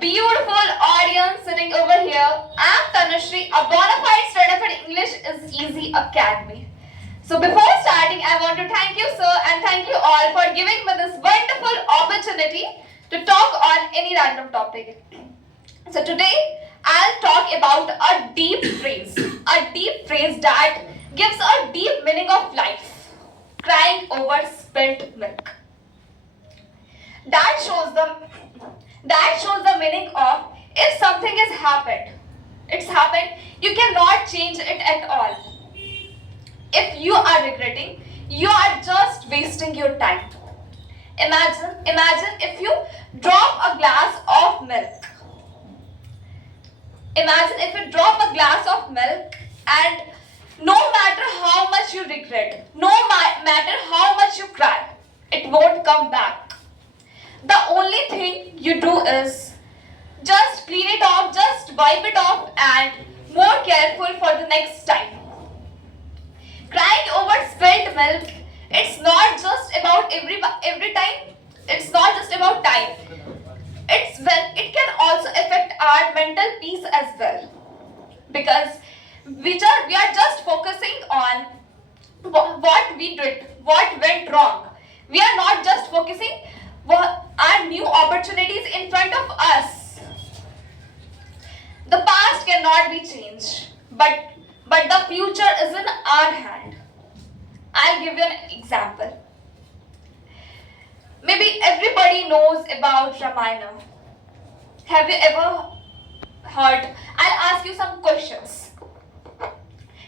beautiful audience sitting over here. I'm Tanushree, a bona fide student at English is Easy Academy. So before starting, I want to thank you, sir, and thank you all for giving me this wonderful opportunity to talk on any random topic. So today, I'll talk about a deep phrase that gives a deep meaning of life. Crying over spilt milk. That shows the meaning of if something has happened, it's happened, you cannot change it at all. If you are regretting, you are just wasting your time. Imagine if you drop a glass of milk. Imagine if you drop a glass of milk and no matter how much you regret, no matter how much you cry, it won't come back. The only thing you do is just clean it off, just wipe it off and more careful for the next time. Crying over spilt milk, it's not just about every time, it's not just about time. It can also affect our mental peace as well. Because we are just focusing on what we did, what went wrong. We are not just focusing our new opportunities in front of us. The past cannot be changed, but the future is in our hand. I'll give you an example. Maybe everybody knows about Ramayana. Have you ever heard? I'll ask you some questions.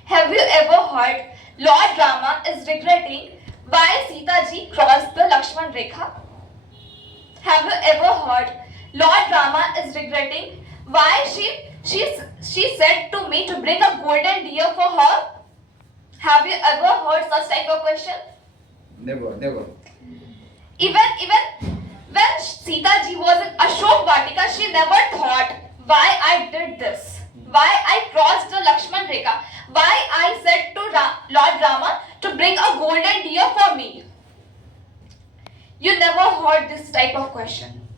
Have you ever heard Lord Rama is regretting why Sita ji crossed the Lakshman Rekha? Have you ever heard Lord Rama is regretting why she said to me to bring a golden deer for her? Have you ever heard such type of question? Never. Even when Sita ji was in Ashok Vatika, she never thought why I did this, why I crossed the Lakshman Rekha, why I said to Lord Rama to bring a golden deer for me. You never heard this type of question.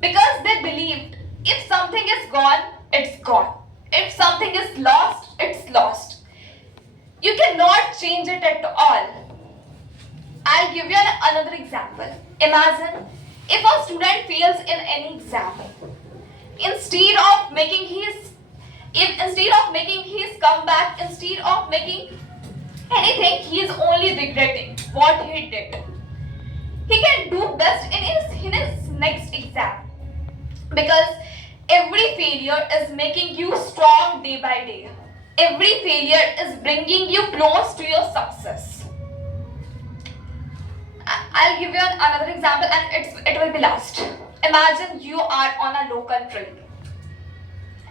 Because they believed if something is gone, it's gone. If something is lost, it's lost. You cannot change it at all. I'll give you another example. Imagine if a student fails in any exam. Instead of making his comeback, instead of making anything, he is only regretting what he did. He can do best in his next exam because every failure is making you strong day by day. Every failure is bringing you close to your success. I'll give you another example and it will be last. Imagine you are on a local train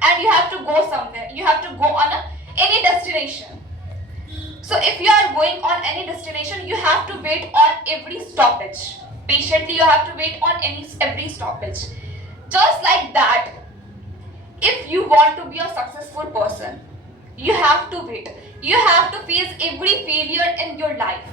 and you have to go somewhere. You have to go on any destination. So if you are going on any destination, you have to wait on every stoppage. Patiently, you have to wait on every stoppage. Just like that, if you want to be a successful person, you have to wait. You have to face every failure in your life.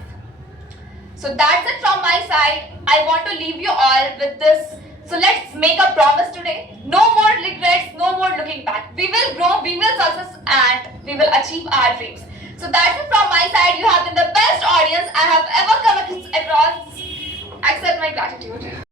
So that's it from my side. I want to leave you all with this. So let's make a promise today. No more regrets, no more looking back. We will grow, we will success and we will achieve our dreams. So that's it from my side. You have been the best audience I have ever come across. Accept my gratitude.